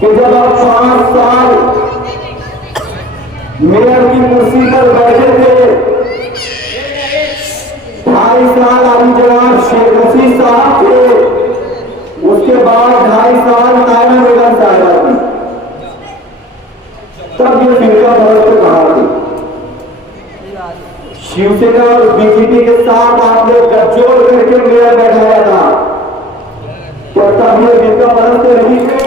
कि जब आप 5 साल मेयर की कुर्सी पर बैठे थे, 2.5 साल अली जनाब शेख रशीद साहब थे, उसके बाद 2.5 साल नायना बेगम साहिबा थी, तब ये फिरका परस्त कहा थी। शिवसेना और बीजेपी के साथ आपने गठजोड़ करके मेयर बैठाया था, तो तब ये फिरका परस्त नहीं थे।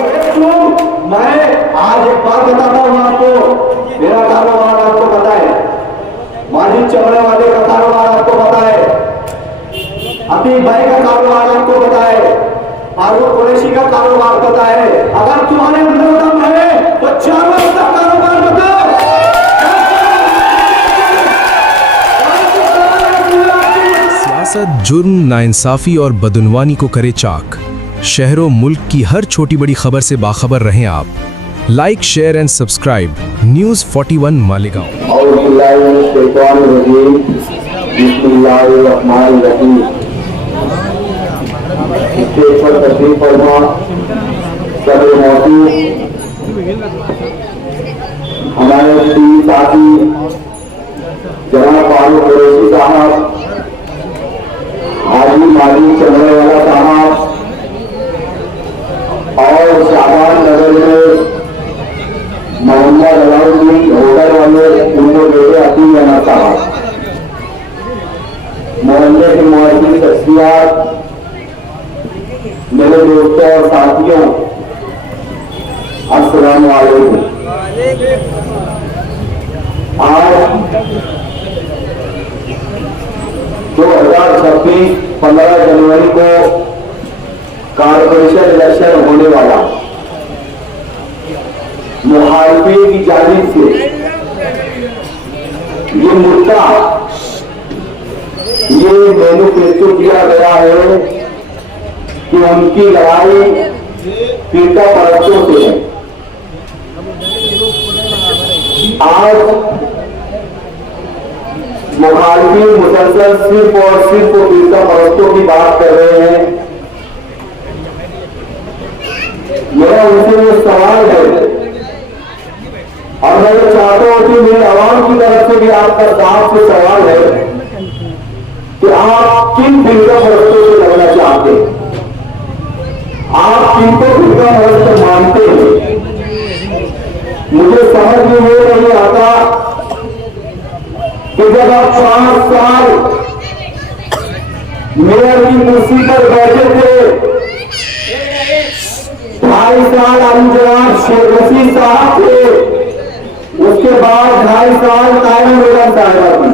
मैं आज एक बात बताता हूं आपको, मेरा कारोबार आपको पता है, मालिक चमड़े वाले का कारोबार आपको पता है, अभी भाई का कारोबार आपको पता है, फारूक कुरैशी का कारोबार पता है। अगर तुम्हारे अंदर दम है तो चावल का कारोबार बताओ। सियासत जुर्म, नाइंसाफी और बदउनवानी को करे चाक। शहरों मुल्क की हर छोटी बड़ी खबर से बाखबर रहें आप। Like, share and subscribe news 41 Malegaon. हमारे तीन साथी जनाब फारूक कुरैशी साहब, हाजी मालिक चमड़े वाला साहब और शाहबाद नगर में मोहम्मद अलाउद्दीन होटल वाले उनके बेटे अतीम अहमद साहब, मोहल्ले के मुअज्जिन शख्सियत, मेरे दोस्तों और साथियों, अस्सलाम वालेकुम। आज 2026 15 जनवरी को कारपोरेशन इलेक्शन होने वाला, मुखालिफे की जानिब से ये मुद्दा, ये मैनिफेस्टो किया गया है कि उनकी लड़ाई फिरका परस्तों से है। आज मुखालिफिन मुसलसल सिर्फ और सिर्फ फिरका परस्तों की बात कर रहे हैं। मेरा उनसे ये सवाल है और मैं चाहता हूं कि मेरे आवाम की तरफ से भी आपका साफ से सवाल है कि आप किन फिरका परस्तों से लड़ना चाहते हैं, आप किनको फिरका परस्त मानते हैं। मुझे समझ में ये नहीं आता कि जब आप 5 साल मेयर की कुर्सी पर बैठे थे, 2.5 साल अली जनाब शेख रशीद साहब थे, उसके बाद 2.5 साल नायना बेगम साहिबा थी,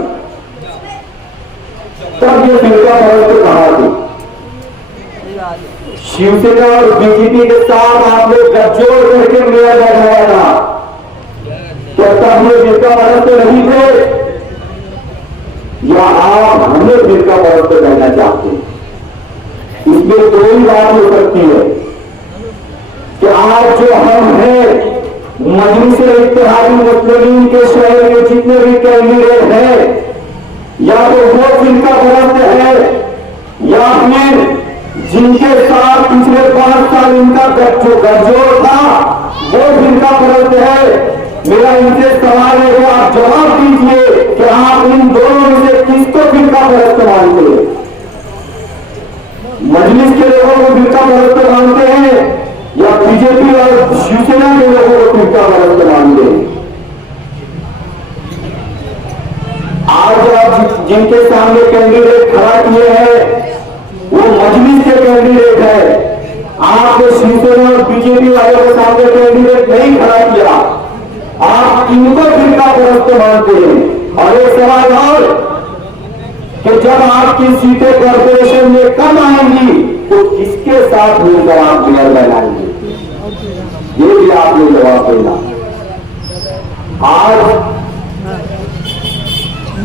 तब ये फिरका परस्त कहा थी। शिवसेना और बीजेपी के साथ आपने गठजोड़ करके मेयर बैठाया था, तो तब ये फिरका परस्त नहीं थे, या आप हमें फिरका परस्त करना चाहते हैं। इसमें दो ही बात हो सकती है कि आज जो हम हैं, मजलिस इत्तेहादी मुस्लिमीन के शहर में जितने भी कैंडिडेट हैं, या तो वो फिरका परस्त है, या फिर जिनके साथ पिछले 5 साल इनका गठजोड़ था वो फिरका परस्त है। मेरा इनसे सवाल है कि आप जवाब दीजिए कि आप इन दोनों में से किसको फिरका परस्त मानते हैं। मजलिस के लोगों को फिरका परस्त मानते हैं या बीजेपी और शिवसेना के लोगों को फिरका परस्त मानते हैं। आज आप जिनके सामने कैंडिडेट खड़ा किए हैं वो मजलिस के कैंडिडेट है, आपने शिवसेना और बीजेपी वालों के सामने कैंडिडेट नहीं खड़ा किया। आप किनको फिरका परस्त मानते हैं। और एक सवाल और कि जब आपकी सीटें कॉर्पोरेशन में कम आएंगी तो किसके साथ मिलकर आप मेयर बनाएंगे, ये भी आपने जवाब देना। आज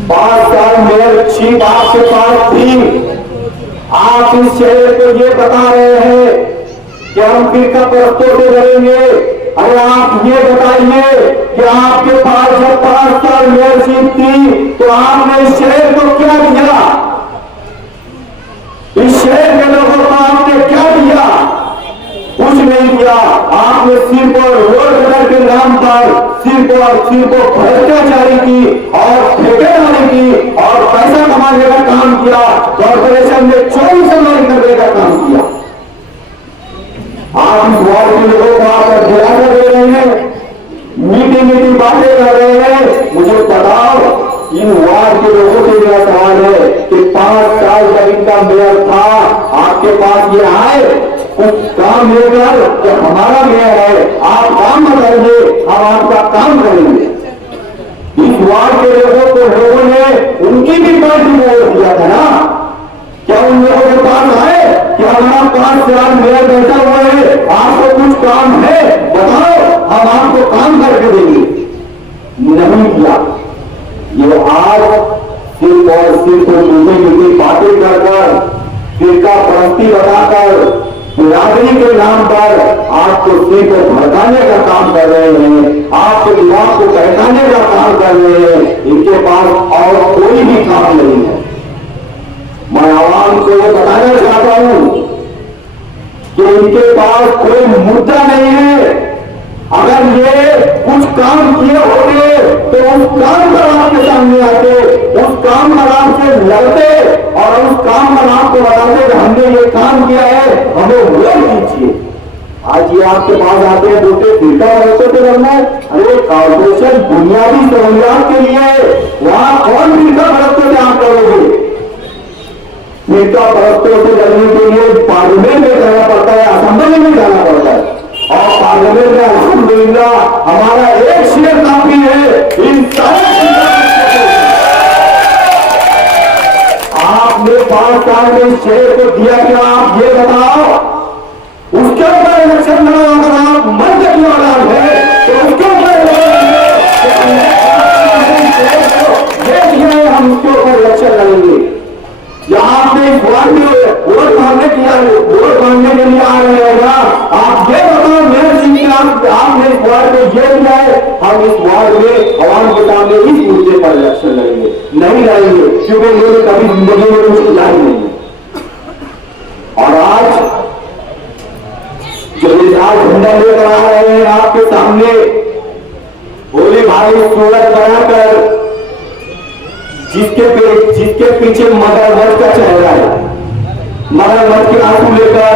5 साल मेयर चीफ आपके पास थी, आप इस शहर को ये बता रहे हैं कि हम फिरका परस्तों से लड़ेंगे। अरे आप ये बताइए कि आपके पास जब 5 साल मेयरशिप थी तो आपने इस शहर को क्या दिया, इस शहर के लोगों को आपने क्या दिया। कुछ नहीं किया। आपने सिर्फ और रोड कलर के नाम पर सिर्फ भ्रष्टाचारी की और ठेकेदारी की और पैसा कमाने का काम किया। कॉर्पोरेशन में 24 लाइन करने का काम किया। आप इस वार्ड के लोगों को आकर दिलासा दे रहे हैं, मीठी मीठी बातें कर रहे हैं। मुझे बताओ, इन वार्ड के लोगों से मेरा सवाल है कि 5 साल जब इनका मेयर था, आपके पास ये आए कुछ काम लेकर कि हमारा मेयर है, आप काम बताइए, हम आपका काम करेंगे। इस वार्ड के लोगों ने उनकी भी पार्टी में वोट दिया था ना। क्या उन लोगों के पास आए कि हमारा 5 साल मेयर बैठा हुआ है, आपको कुछ काम है बताओ, हम आपको काम करके देंगे? नहीं किया। ये आज सिर्फ और सिर्फ मीठी मीठी बातें कर फिरका परस्ती बताकर बिरादरी के नाम पर आपको सिर्फ भड़काने का काम कर रहे हैं, आपके दिमाग को बहकाने का काम कर रहे हैं। इनके पास और कोई भी काम नहीं है। मैं आवाम को ये बताना चाहता हूं कि इनके पास कोई मुद्दा नहीं है। अगर ये कुछ काम किए होते तो उस काम का नाम के सामने आते, उस काम का नाम से लड़ते और उस काम का नाम को बताते कि हमने ये काम किया है, हमें वोट दीजिए। आज ये आपके पास आते हैं, बोलते फिरका रखते थे करना है। अरे कॉर्पोरेशन बुनियादी सहूलियात के लिए वहां कौन फिरका बरतते थे आप करोगे? फिरका बरतते से लड़ने के लिए पार्लियामेंट में जाना पड़ता है, असेंबली में जाना पड़ता है। और पार्लियामेंट में अल्हम्दुलिल्लाह हमारा एक शेर काफी है। इन सारे आपने 5 साल में इस शेर को दिया क्या? आप ये बताओ। उसके ऊपर इलेक्शन लड़ा, अगर आप मर्द की औलाद है तो उसके ऊपर हम उसके ऊपर इलेक्शन लड़ेंगे। या आपने इस वार्ड में वोट मांगने के लिए आ रहे हैं ना? आप ये बताओ मेरे सिंह, आपने इस वार्ड में ये दिया है, हम इस वार्ड में आवाम के सामने इस मुद्दे पर इलेक्शन लड़ेंगे? नहीं लड़ेंगे, क्योंकि इन्होंने कभी जिंदगी में कुछ किया ही नहीं। और आज जो झंडा लेकर आ रहे हैं आपके सामने, बोले भाई सूरत बनाकर जिसके पीछे मगरमच्छ का चेहरा है, मगरमच्छ के आंसू लेकर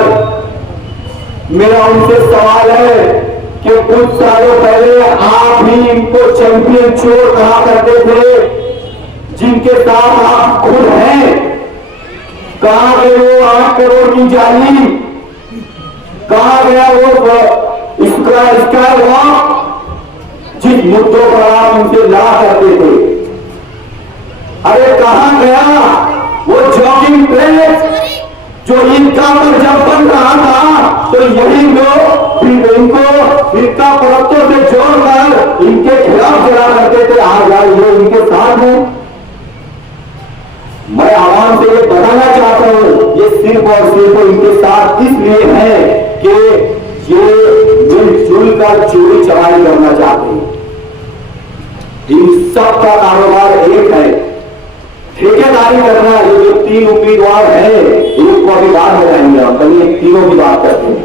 मेरा उनसे सवाल है कि कुछ सालों पहले आप ही इनको चैंपियन चोर कहा करते थे, जिनके साथ आप खुद हैं। कहां गए वो 8 करोड़ की जाली? कहां गया वो स्काई वॉक जिस मुद्दों पर आप उनसे लड़ा करते थे? अरे कहां गया वो जॉगिंग ट्रैक जो इनका पर जब बन रहा था तो यही लोग इनको फिरका परस्तों से जोड़कर इनके खिलाफ चला करते थे। आज ये इनके साथ है। मैं आवाम से ये बताना चाहता हूं, ये सिर्फ और सिर्फ इनके साथ इसलिए है कि ये मिलजुल कर चोरी चमारी करना चाहते हैं। इन सब का कारोबार एक है, ठेकेदारी करना। ये जो 3 उम्मीदवार हैं, इनको अभी बात हो जाएंगे, हम कभी तीनों की बात करते हैं।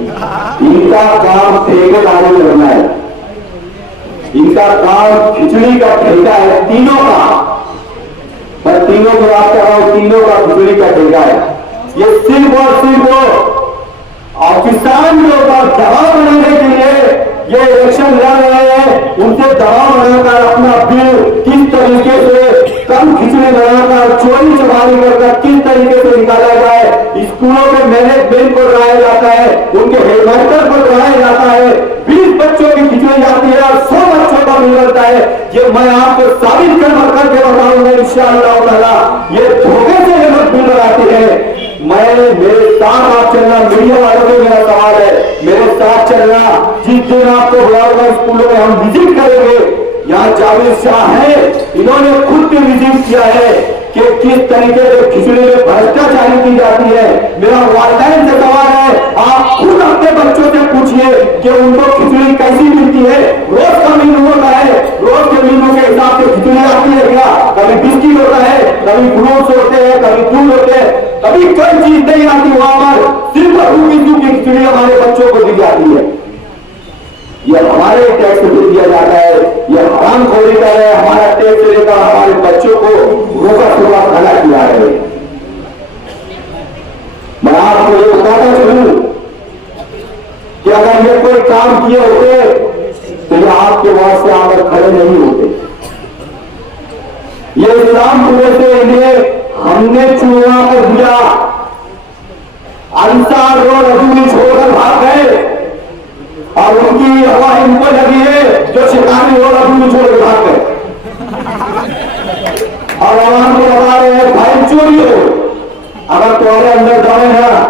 इनका काम ठेकेदारी करना है, इनका काम खिचड़ी का ठेका है, तीनों का। मैं तीनों की बात कर रहा हूं, तीनों का खिचड़ी का ठेका है। ये सिर्फ और सिर्फ और किसान के ऊपर दबाव बनाने के लिए ये इलेक्शन लड़ रहे हैं। उनसे दबाव बनाकर अपना बिल किस तरीके से कम खिचड़ी बनाकर चोरी चमारी कर किस तरीके से निकाला जाए, स्कूलों में मैनेजमेंट को डराया जाता है, उनके हेडमास्टर को डराया जाता है। 20 बच्चों की खिचड़ी जाती है और 100 बच्चों का बिल बनता है। ये मैं आपको साबित करके बताऊंगा इंशाअल्लाह ताला। ये धोखे से ये लोग बिल बनाते हैं। मेरे साथ आप चलना, मीडिया वालों को मेरा सवाल है, मेरे साथ चलना। जिस दिन आपको बुलाऊंगा स्कूलों में हम विजिट करेंगे। यहाँ जावेद शाह है, इन्होंने खुद भी विजिट किया है कि किस तरीके से खिचड़ी में भ्रष्टाचारी की जाती है। मेरा वालिदैन से सवाल है, आप खुद अपने बच्चों से पूछिए कि उनको खिचड़ी कैसी मिलती है, रोज का मेनू होता है, रोज के मीनों के हिसाब से खिचड़ी आती है क्या? कभी बिस्किट होता है, कभी फ्रूट्स होते हैं, कभी दूध होते हैं, कभी कोई चीज नहीं आती वहां पर, सिर्फ रूखी की खिचड़ी हमारे बच्चों को दी जाती है। यह हमारे टैक्स से दिया जाता है, यह हराम खोरी कर रहे हैं, हमारा टैक्स लेकर हमारे बच्चों को रोका सुबह खाना खिला रहे हैं। मैं आपको ये बताता चलूं कि अगर ये कोई काम किए होते तो ये आपके वहां से आकर खड़े नहीं होते। ये इस्लाम पूरे से इन्हें हमने चुना कर दिया। अंसार रोड अधूरी छोड़कर भाग गए और उनकी हवा इनको लगी है जो शिकारी रोड अधूरी छोड़कर भाग गए और आवाम को लगा रहे हैं भाई चोरी हो। अगर तुम्हारे अंदर दम है ना,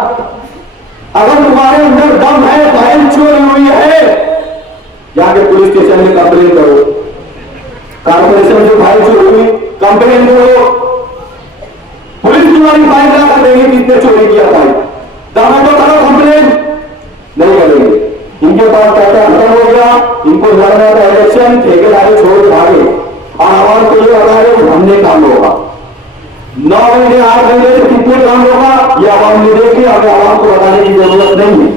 अगर तुम्हारे अंदर दम है, भाई चोरी हुई है, जाके पुलिस स्टेशन में कंप्लेन करो, कॉर्पोरेशन से भाई चोरी हुई कंप्लेन करो, पुलिस तुम्हारी फाइल ला कर देगी किसने चोरी किया भाई। दम है तो करो कंप्लेन, नहीं करेंगे। इनके पास पैसा खत्म हो गया, इनको लड़ना था इलेक्शन, ठेकेदारी छोड़ के भागे और आवाम को ये बता रहे हमने काम होगा। 9 महीने 8 महीने से कितने काम होगा ये आवाम ने देखी, हमें आवाम को बताने की जरूरत नहीं है।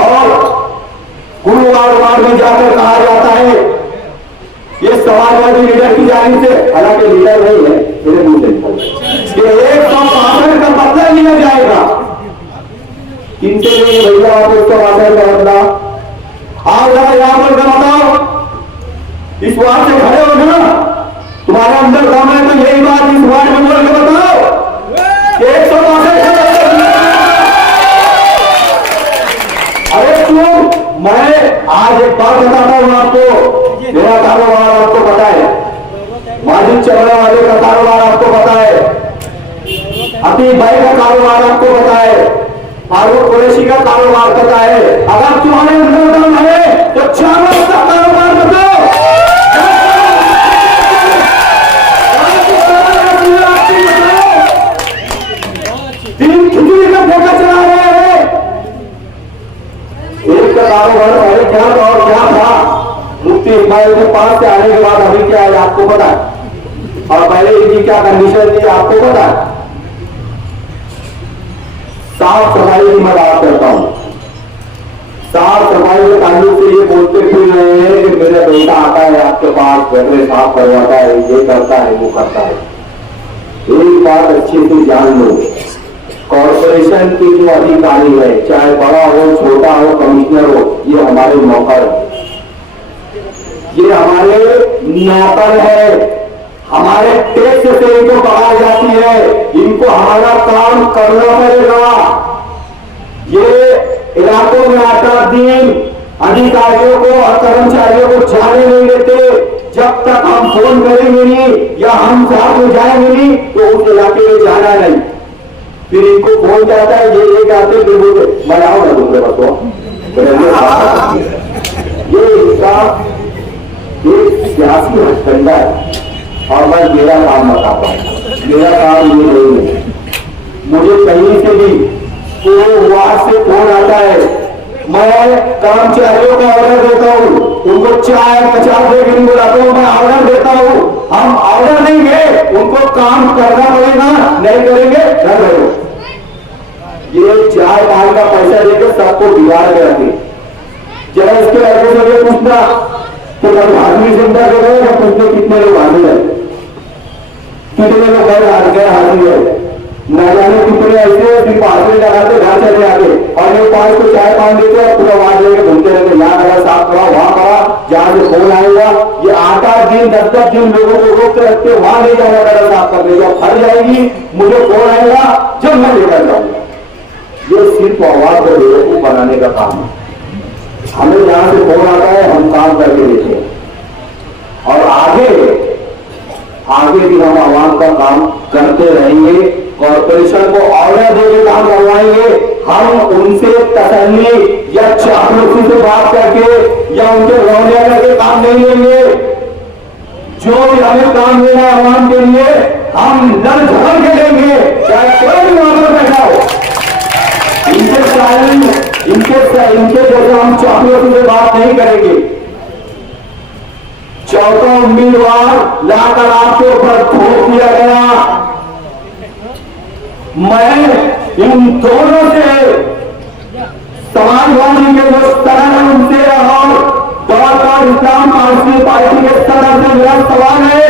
और गुरुवार में जाकर कहा जाता है ये समाजवादी लीडर की जानी से, हालांकि लीडर नहीं है मेरे मुंह से, 165 का बदला लिया जाएगा। किनसे नहीं भैया आप 165 का बदला? आप जरा यहां पर बताओ, इस वार्ड से खड़े हो ना, तुम्हारे अंदर दम है तो यही बात इस वार्ड में बोल के बताओ 165 का बदला। अरे तुम, मैं आज एक बात बताता हूं आपको, मेरा कारोबार आपको पता है, माजिद चलने वाले का कारोबार आपको पता है, अतीब भाई का कारोबार आपको पता है, फारूक कुरैशी का कारोबार पता है। अगर तुम्हारे अंदर दम है तो चावल का कारोबार बताओ। तीन खिचड़ी का ठेका चला रहे हैं। एक का कारोबार पहले क्या था और क्या था, मुफ्ती इस्माइल के पास से आने के बाद अभी क्या है आपको पता है, और पहले इनकी क्या कंडीशन थी आपको पता है। साफ सफाई की मैं बात करता हूं, साफ सफाई के ताल्लुक से ये बोलते फिर रहे हैं कि मेरा बेटा आता है आपके पास, गहरे साफ करवाता है, ये करता है वो करता है। एक बात अच्छी से जान लो, कॉर्पोरेशन की जो अधिकारी है, चाहे बड़ा हो छोटा हो कमिश्नर हो, ये हमारे नौकर है, ये हमारे नौकर है, हमारे टैक्स से इनको पढ़ाई जाती है, इनको हमारा काम करना पड़ेगा। ये इलाकों में 8 दिन अधिकारियों को और कर्मचारियों को जाने नहीं देते जब तक हम फोन करेंगे नहीं या हम साथ में जाएंगे नहीं तो उस इलाके में जाना नहीं। फिर इनको फोन जाता है, ये कहते फिर बोलते मैं आऊंगा दूसरे बसों। ये इनका एक सियासी हथकंडा है और मैं मेरा काम बताता हूं, मेरा काम ये नहीं है। मुझे कहीं से भी पूरे वार्ड से फोन आता है, मैं कर्मचारियों को ऑर्डर देता हूं, उनको चाय 50 दे के बुलाता हूं, मैं ऑर्डर देता हूं, हम ऑर्डर देंगे उनको काम करना पड़ेगा, नहीं करेंगे घर रहो। ये चाय पानी का पैसा देकर सबको बिगाड़ के रखे। जरा इसके लड़के से ये पूछना तो कभी आदमी जिंदा कर रहे हैं, पूछने कितने लोग हाजिर है, कितने लोग गए हाजिर है, न जाने कितने ऐसे सिर्फ हाजिर लगाते घर चले आते और ये 5 को चाय पानी देते और पूरा वार्ड लेके घूमते रहते, यहाँ करा साफ करा वहां करा, जहां से फोन आएगा ये 8 दिन 10 दिन लोगों को रोकते रखते वहां ले जाना करा साफ करने, जब फट जाएगी मुझे फोन आएगा जब मैं लेकर जाऊंगा। ये सिर्फ आवाज को बेवकूफ बनाने का काम है। हमें जहां से फोन आता है हम काम करके देते हैं और आगे भी हम आवाम का काम करते रहेंगे। कॉर्पोरेशन को ऑर्डर देकर काम करवाएंगे, हम उनसे तसल्ली या चापलूसी से बात करके या उनके रौनिया करके काम नहीं लेंगे। जो भी हमें काम लेना है आवाम के लिए हम लड़ झगड़ के लेंगे, चाहे कोई भी वहां पर बैठा हो। इनसे इनके जैसे हम चापलूसी से बात नहीं करेंगे। चौथा उम्मीदवार लाकर आपके ऊपर थोप दिया गया। मैं इन दोनों से समाजवादी के जो सदर है उनसे और दौर इस्लाम कांग्रेस पार्टी के सदर से मेरा सवाल है,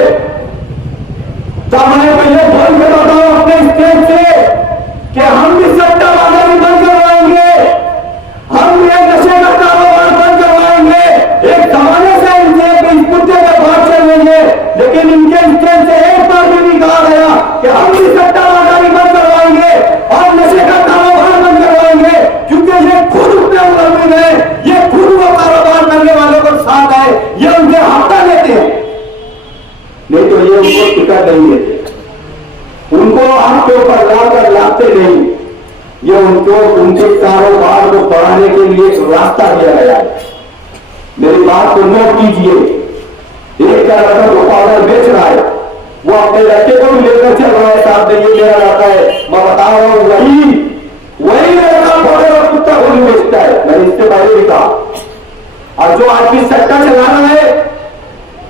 जब मैं पहले बोल के बताऊं अपने स्टेज से कि हम भी सट्टा बाजारी बंद करवाएंगे, हम ये नशे का कारोबार बंद करवाएंगे, एक जमाने से इनसे इस मुद्दे पर बात चल रही है, लेकिन इनके स्टेज से एक बार भी नहीं कहा गया कि हम भी सट्टा बाजारी बंद करवाएंगे और नशे का कारोबार बंद करवाएंगे, क्योंकि ये खुद उसमें मुलविस है, ये खुद वो कारोबार करने वालों को साथ है, ये उनसे हफ्ता लेते हैं, नहीं तो ये उनको टिकट नहीं देते, उनको आपके ऊपर लाकर लाते नहीं, ये उनको उनके कारोबार को बढ़ाने के लिए एक रास्ता दिया गया है। मेरी बात को नोट कीजिए, एक का लड़का जो पाउडर बेच रहा है वो अपने लड़के को भी लेकर चल रहा है, साथ में ये मेरा लड़का है, मैं बता रहा हूं वही लड़का पाउडर और कुत्ता गोली बेचता है, मैंने इससे पहले भी कहा। और जो आदमी सट्टा चला रहा है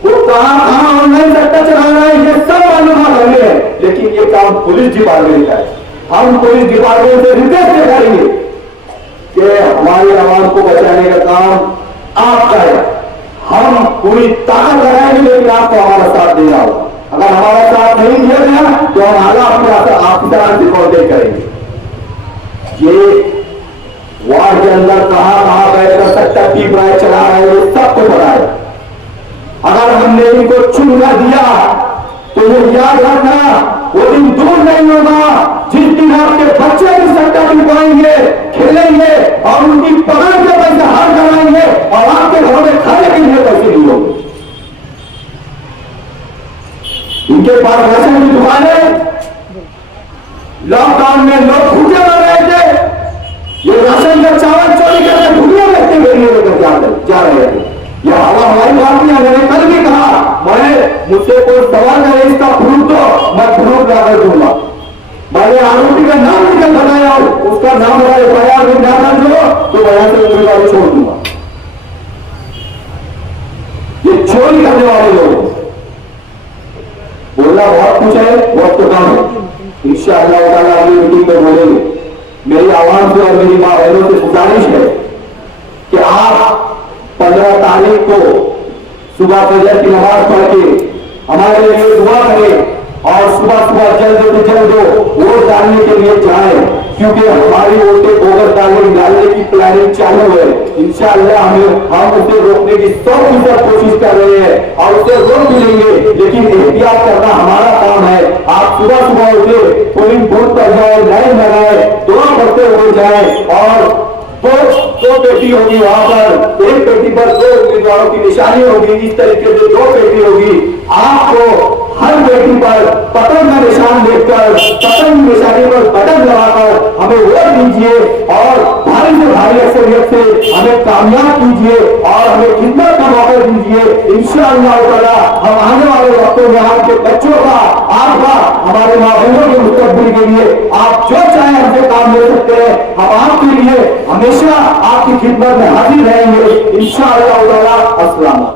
वो कहां ऑनलाइन सट्टा चला रहा है, ये सब मालूम हमें है, लेकिन ये काम पुलिस डिपार्टमेंट का है। हम पुलिस डिपार्टमेंट से रिक्वेस्ट करेंगे कि हमारी आवाम को बचाने का काम आपका है, हम पूरी ताकत लगाएंगे, लेकिन आपको हमारा साथ देना होगा। अगर हमारा साथ नहीं दिया गया तो हम आगे अपने ऑफिसर से कॉन्टेक्ट करेंगे। ये वार्ड के अंदर कहां बैठकर सट्टा पीप रहा है, चला रहा है, ये सबको पता है। अगर हमने इनको चुनकर दिया तो ये याद रखना वो दिन दूर नहीं होगा जिस दिन आपके बच्चे भी सट्टा पिलवाएंगे, खेलेंगे और उनकी पकड़ के पैसे हार कराएंगे और आपके घरों में खाने के लिए पैसे नहीं होंगे। इनके पास राशन की दुकान है, लॉकडाउन में लोग भूखे मर रहे थे, ये राशन का चावल चोरी करके भूखे व्यक्ति लेकर जा रहे थे। यह हवा हमारी बात नहीं, मैंने कल भी कहा, मुझसे कोई सवाल करे इसका प्रूफ दो, मैं प्रूफ लाकर दूंगा। मैंने आरोपी का नाम निकल बनाया, उसका नाम हमारे बयान में डाला जो तो बयान से उम्मीदवार छोड़ दूंगा। ये चोरी करने वाले लोग, बोलना बहुत कुछ है, बहुत तो कम है, इंशाअल्लाह ताला अगली मीटिंग में बोलेंगे। मेरी आवाम से और मेरी मां बहनों से गुजारिश है कि आप 15 तारीख को सुबह फजर की नमाज पढ़ के हमारे लिए दुआ करें और सुबह जल्द से जल्द वोट डालने के लिए जाएं, क्योंकि हमारी वोटें बोगस डालने की प्लानिंग चालू है। इंशाअल्लाह हम उसे रोकने की 100% कोशिश कर रहे हैं और उसे रोक भी लेंगे, लेकिन एहतियात करना हमारा काम है। आप सुबह उठे, पोलिंग बूथ पर जाए, लाइन लगाए, दुआ करते हुए जाए और दो पेटी होगी वहां पर, एक पेटी पर 2 उम्मीदवारों की निशानी होगी, इस तरीके से 2 पेटी होगी। आपको हर पेटी पर पतंग का निशान देखकर पतंग निशानी पर बटन लगाकर हमें वोट दीजिए और भारी से भारी अक्सरियत से हमें कामयाब कीजिए और हमें खिदमत का मौका दीजिए। इंशाअल्लाह ताला हम आने वाले वक्तों में आपके बच्चों का, आपका, हमारे माँ बहनों के मुस्तकबिल के लिए आप जो चाहे हमसे काम ले सकते हैं, हम आपके लिए हमेशा आपकी खिदमत में हाजिर रहेंगे इंशाअल्लाह ताला। अस्सलाम।